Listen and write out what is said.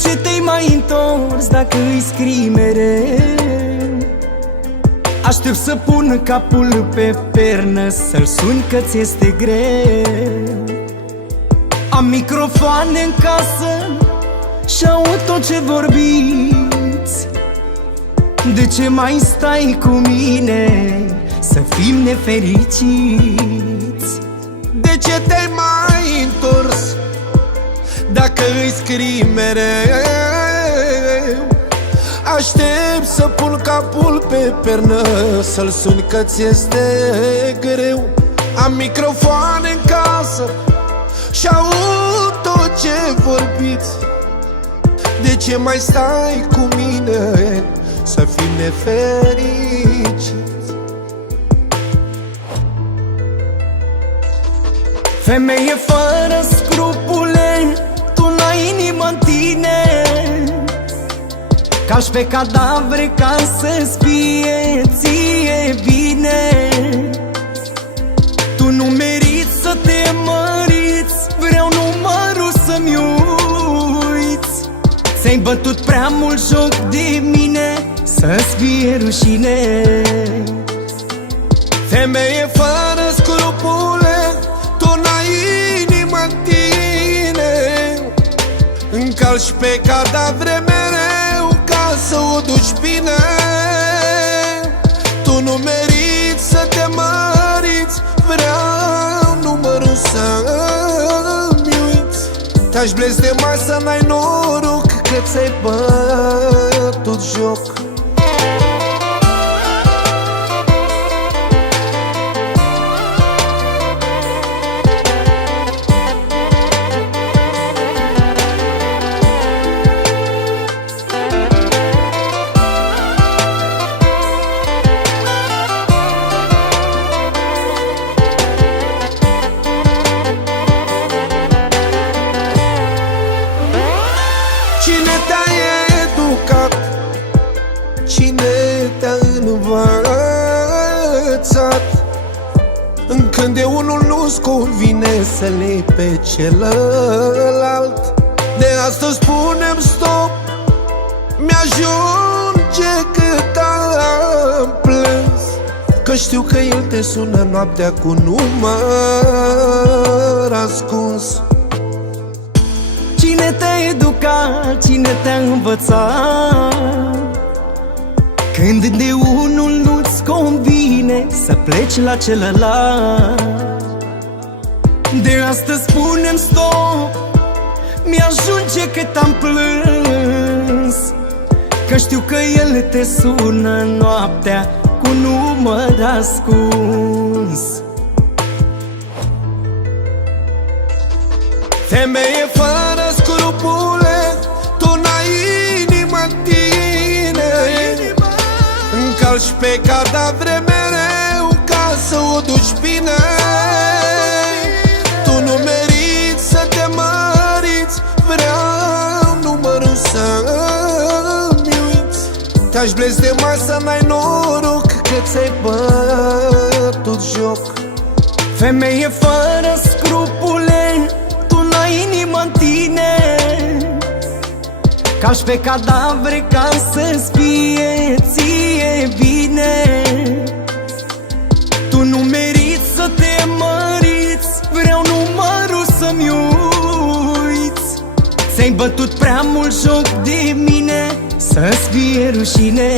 ce te-ai mai întors dacă îi scrii mereu? Aștept să pun capul pe pernă, să-l sun că ți este greu. Am microfoane în casă și aud tot ce vorbiți. De ce mai stai cu mine să fim nefericiți? De ce te-ai mai întors dacă îi scrii mereu? Aștept să pun capul pe pernă, să-l suni că ți este greu. Am microfoane în casă și aud tot ce vorbiți. De ce mai stai cu mine să fim nefericiți? Femeie fără scrupule, tu n-ai inimă în tine. Cași pe cadavre ca să-ți fie ție bine. Tu nu meriți să te măriți, vreau numărul să-mi uiți. Ți-ai bătut prea mult joc de mine, să-ți fie rușine. Femeie fără scrupule, tu n-ai inimă în tine. Încalci pe cadavre mereu ca să o duci bine. Tu nu meriți să te măriți, vreau numărul să-mi uiți. Te-aș blestema să n-ai noroc că ți-ai bătut joc. Cine te-a educat? Cine te-a învățat? Când de unul nu-ți convine să le pe celălalt. De astăzi spunem stop, mi-ajunge cât am plâns, că știu că el te sună noaptea cu număr ascuns. Cine te-a educat, cine te-a învățat? Când de unul nu-ți convine să pleci la celălalt. De astăzi spunem stop, mi-ajunge cât am plâns, că știu că el te sună noaptea cu număr ascuns. Femeie fără scrupule, tu n-ai inimă în tine. Încalci pe cadavre mereu ca să o duci bine. Tu nu meriți să te măriți, vreau numărul să-mi uiți. Te-aș blestema să n-ai noroc că ți-ai bătut joc. Femeie fără scrupule, inimă în tine. Cași pe cadavre ca să-ți fie ție bine. Tu nu meriți să te măriți, vreau numărul să-mi uiți. Ți-ai bătut prea mult joc de mine, să-ți fie rușine.